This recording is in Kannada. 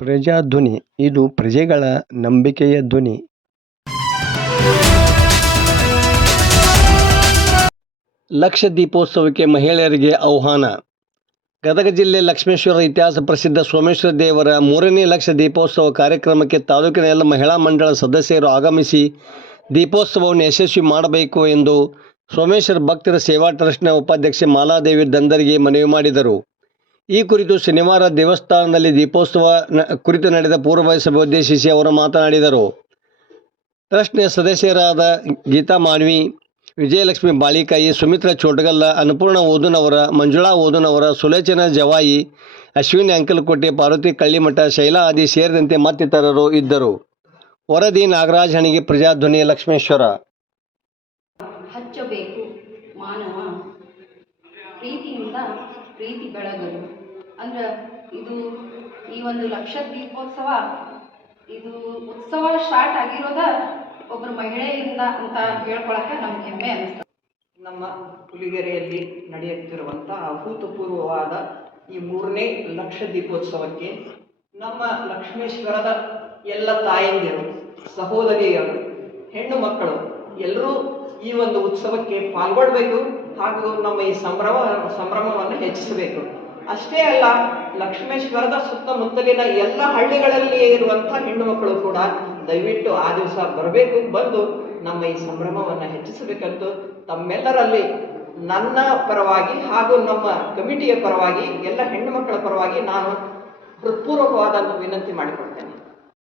ಪ್ರಜಾಧ್ವನಿ ಇದು ಪ್ರಜೆಗಳ ನಂಬಿಕೆಯ ಧ್ವನಿ. ಲಕ್ಷ ದೀಪೋತ್ಸವಕ್ಕೆ ಮಹಿಳೆಯರಿಗೆ ಆಹ್ವಾನ. ಗದಗ ಜಿಲ್ಲೆ ಲಕ್ಷ್ಮೇಶ್ವರ ಇತಿಹಾಸ ಪ್ರಸಿದ್ಧ ಸೋಮೇಶ್ವರ ದೇವರ 3ನೇ ಲಕ್ಷ ದೀಪೋತ್ಸವ ಕಾರ್ಯಕ್ರಮಕ್ಕೆ ತಾಲೂಕಿನ ಎಲ್ಲ ಮಹಿಳಾ ಮಂಡಳ ಸದಸ್ಯರು ಆಗಮಿಸಿ ದೀಪೋತ್ಸವವನ್ನು ಯಶಸ್ವಿ ಮಾಡಬೇಕು ಎಂದು ಸೋಮೇಶ್ವರ ಭಕ್ತರ ಸೇವಾ ಟ್ರಸ್ಟ್ನ ಉಪಾಧ್ಯಕ್ಷೆ ಮಾಲಾದೇವಿ ದಂದರಿಗೆ ಮನವಿ ಮಾಡಿದರು. ಈ ಕುರಿತು ಶನಿವಾರ ದೇವಸ್ಥಾನದಲ್ಲಿ ದೀಪೋತ್ಸವ ಕುರಿತು ನಡೆದ ಪೂರ್ವಭಾವಿ ಸಭೆ ಉದ್ದೇಶಿಸಿ ಅವರು ಮಾತನಾಡಿದರು. ಟ್ರಸ್ಟ್ನ ಸದಸ್ಯರಾದ ಗೀತಾ ಮಾನ್ವಿ, ವಿಜಯಲಕ್ಷ್ಮಿ ಬಾಳಿಕಾಯಿ, ಸುಮಿತ್ರಾ ಚೋಟಗಲ್ಲ, ಅನ್ನಪೂರ್ಣ ಓದುನವರ, ಮಂಜುಳಾ ಓದುನವರ, ಸುಲೋಚನಾ ಜವಾಯಿ, ಅಶ್ವಿನಿ ಅಂಕಲಕೋಟೆ, ಪಾರ್ವತಿ ಕಳ್ಳಿಮಠ, ಶೈಲಾ ಆದಿ ಸೇರಿದಂತೆ ಮತ್ತಿತರರು ಇದ್ದರು. ವರದಿ ನಾಗರಾಜ್ ಹಣಿಗೆ, ಪ್ರಜಾಧ್ವನಿ, ಲಕ್ಷ್ಮೇಶ್ವರ. ಹಚ್ಚಬೇಕು ಮಾನವ ಪ್ರೀತಿಯಿಂದ ಪ್ರೀತಿ ಬೆಳಗಲು ಅಂದ್ರೆ ಇದು ಈ ಒಂದು ಲಕ್ಷ ದೀಪೋತ್ಸವ ಇದು ಉತ್ಸವ ಸ್ಟಾರ್ಟ್ ಆಗಿರೋದ ಒಬ್ಬರು ಮಹಿಳೆಯಿಂದ ಅಂತ ಹೇಳ್ಕೊಳಕ್ಕೆ ನಮ್ಗೆ ಹೆಮ್ಮೆ ಅನಿಸ್ತದೆ. ನಮ್ಮ ಹುಲಿಗೆರೆಯಲ್ಲಿ ನಡೆಯುತ್ತಿರುವಂತಹ ಅಭೂತಪೂರ್ವವಾದ ಈ 3ನೇ ಲಕ್ಷ ದೀಪೋತ್ಸವಕ್ಕೆ ನಮ್ಮ ಲಕ್ಷ್ಮೇಶ್ವರದ ಎಲ್ಲ ತಾಯಂದಿರು, ಸಹೋದರಿಯರು, ಹೆಣ್ಣು ಮಕ್ಕಳು ಎಲ್ಲರೂ ಈ ಒಂದು ಉತ್ಸವಕ್ಕೆ ಪಾಲ್ಗೊಳ್ಬೇಕು ಹಾಗೂ ನಮ್ಮ ಈ ಸಂಭ್ರಮವನ್ನು ಹೆಚ್ಚಿಸಬೇಕು. ಅಷ್ಟೇ ಅಲ್ಲ, ಲಕ್ಷ್ಮೇಶ್ವರದ ಸುತ್ತಮುತ್ತಲಿನ ಎಲ್ಲ ಹಳ್ಳಿಗಳಲ್ಲಿ ಇರುವಂಥ ಹೆಣ್ಣು ಮಕ್ಕಳು ಕೂಡ ದಯವಿಟ್ಟು ಆ ದಿವಸ ಬರಬೇಕು, ಬಂದು ನಮ್ಮ ಈ ಸಂಭ್ರಮವನ್ನು ಹೆಚ್ಚಿಸಬೇಕಂತೂ ತಮ್ಮೆಲ್ಲರಲ್ಲಿ ನನ್ನ ಪರವಾಗಿ ಹಾಗೂ ನಮ್ಮ ಕಮಿಟಿಯ ಪರವಾಗಿ ಎಲ್ಲ ಹೆಣ್ಣು ಮಕ್ಕಳ ಪರವಾಗಿ ನಾನು ಹೃತ್ಪೂರ್ವಕವಾದ ವಿನಂತಿ ಮಾಡಿಕೊಳ್ತೇನೆ.